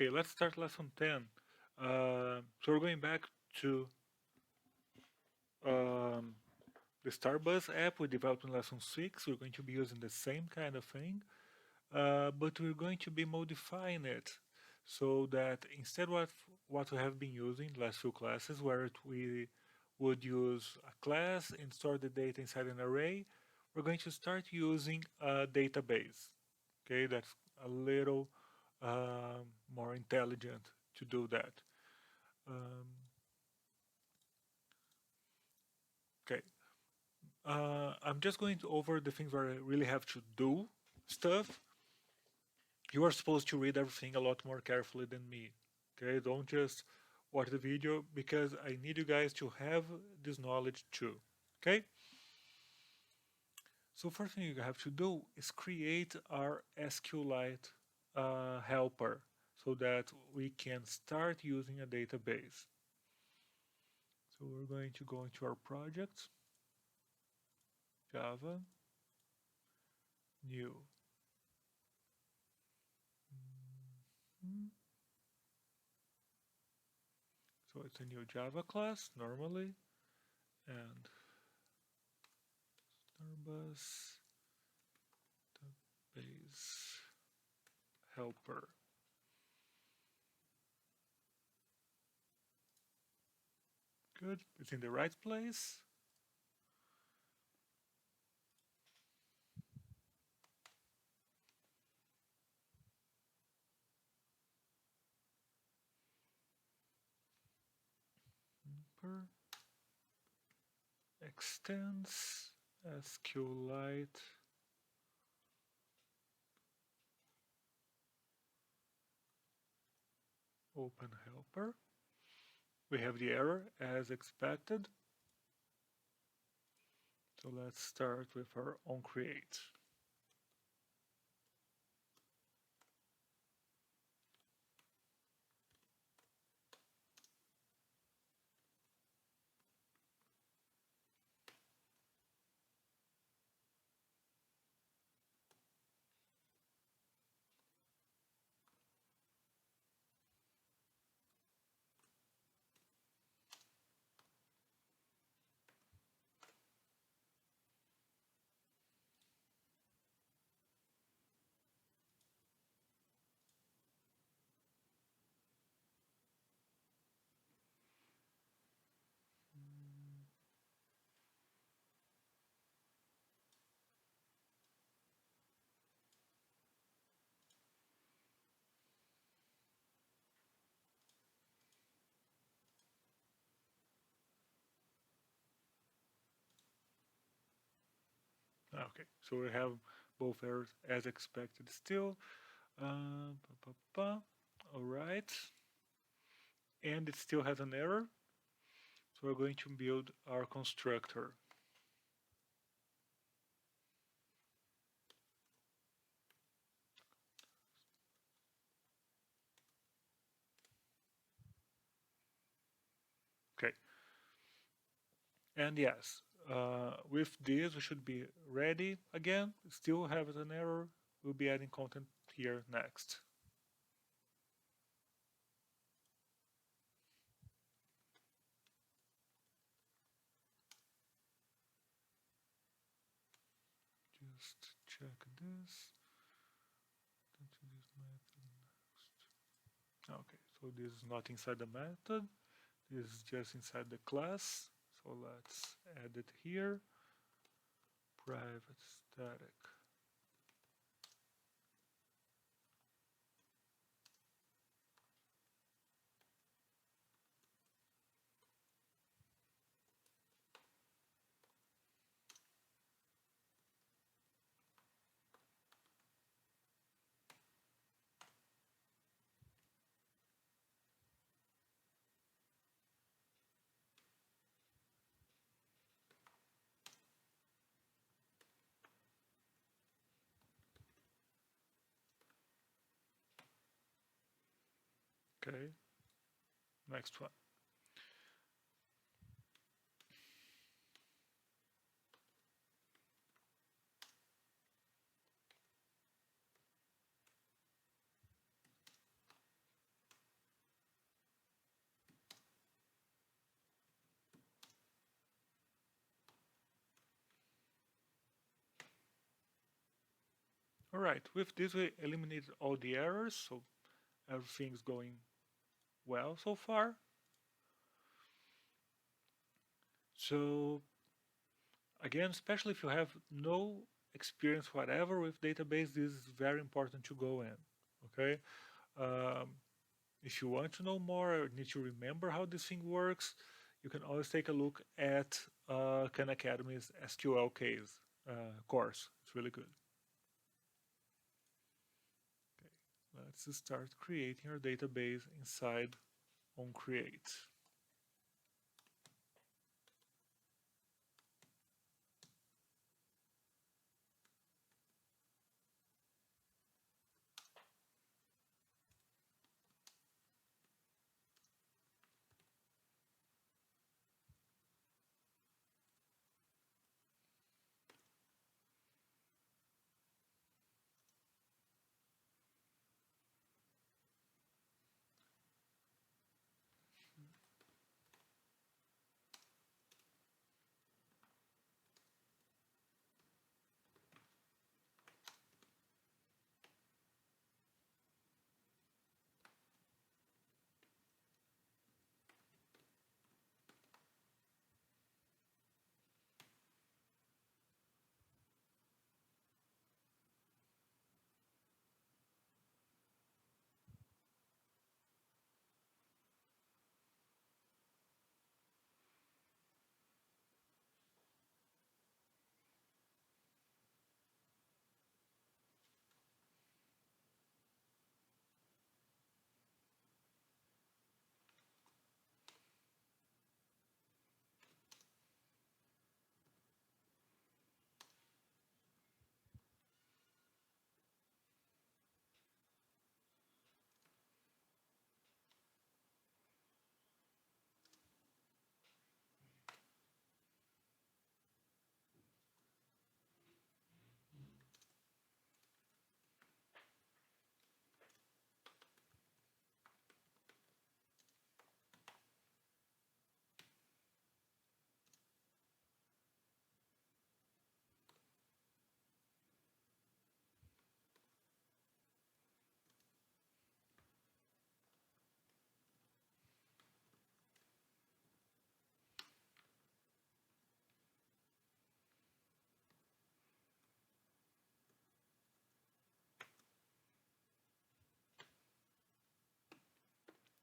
Okay, let's start lesson 10. So we're going back to um, the Starbuzz app we developed in lesson 6. We're going to be using the same kind of thing, but we're going to be modifying it so that instead what we have been using the last few classes, where we would use a class and store the data inside an array, we're going to start using a database. Okay, that's a little more intelligent to do that. Um, okay, I'm just going over the things where I really have to do stuff. You are supposed to read everything a lot more carefully than me. Okay, don't just watch the video because I need you guys to have this knowledge too. Okay, so first thing you have to do is create our SQLite helper so that we can start using a database. So we're going to go into our project, Java, new. Mhm. So it's a new Java class normally, and Starbuzz base helper. Good, it's in the right place. Helper extends SQLite open helper. We have the error as expected. So let's start with our own create. Okay, so we have both errors as expected still. Uh, All right, and it still has an error. So we're going to build our constructor. Okay, and yes, with this we should be ready again. Still have an error. We'll be adding content here next. Just check this. Okay, so this is not inside the method. This is just inside the class. So let's add it here. Private static. Okay, next one. Alright, with this we eliminated all the errors, so everything's going well so far. So again, especially if you have no experience whatever with database, this is very important to go in. Okay, um, if you want to know more or need to remember how this thing works, you can always take a look at Khan Academy's SQL case course. It's really good. Okay, let's start creating our database inside onCreate.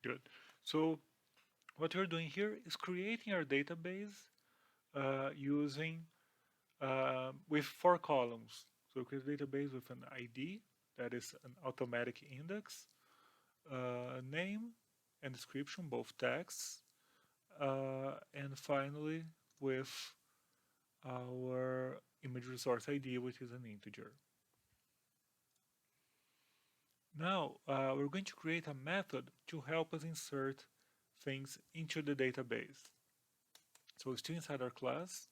Good. So what we're doing here is creating our database using with 4 columns. So create a database with an ID, that is an automatic index, name and description, both texts, and finally with our image resource ID, which is an integer. Now we're going to create a method to help us insert things into the database. So still inside our class,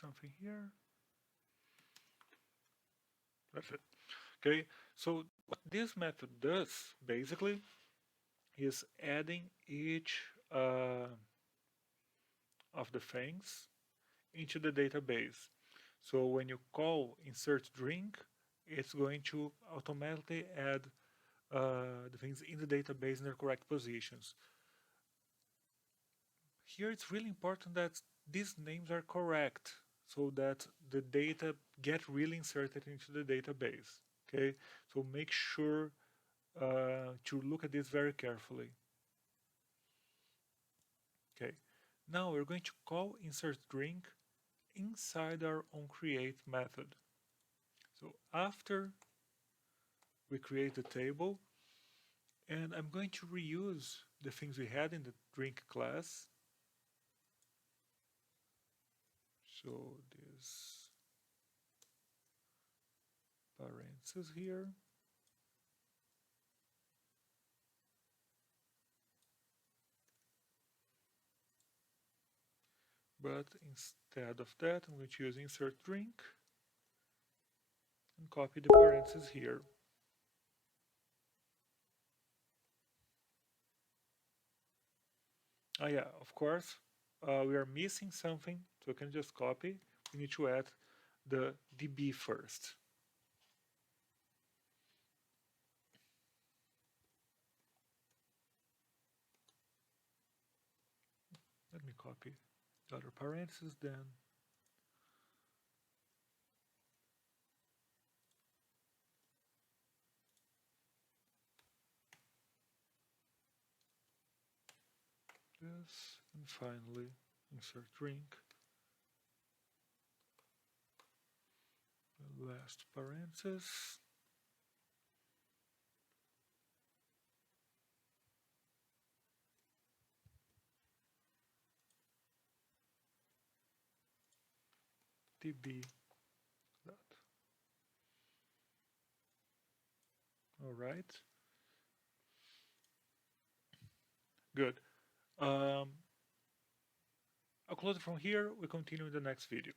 something here. That's it. Okay, so what this method does basically is adding each of the things into the database. So when you call insert drink, it's going to automatically add the things in the database in their correct positions. Here it's really important that these names are correct so that the data get really inserted into the database. Okay, so make sure to look at this very carefully. Okay, now we're going to call insert drink inside our onCreate method. So after we create the table, and I'm going to reuse the things we had in the drink class. So this parentheses here. But instead of that, I'm going to use insert drink and copy the parentheses here. Oh yeah, of course, we are missing something, so I can just copy. We need to add the DB first. Let me copy the other parentheses then. This, and finally insert drink. The last parenthesis. DB dot. All right. Good. I'll close it from here. We continue in the next video.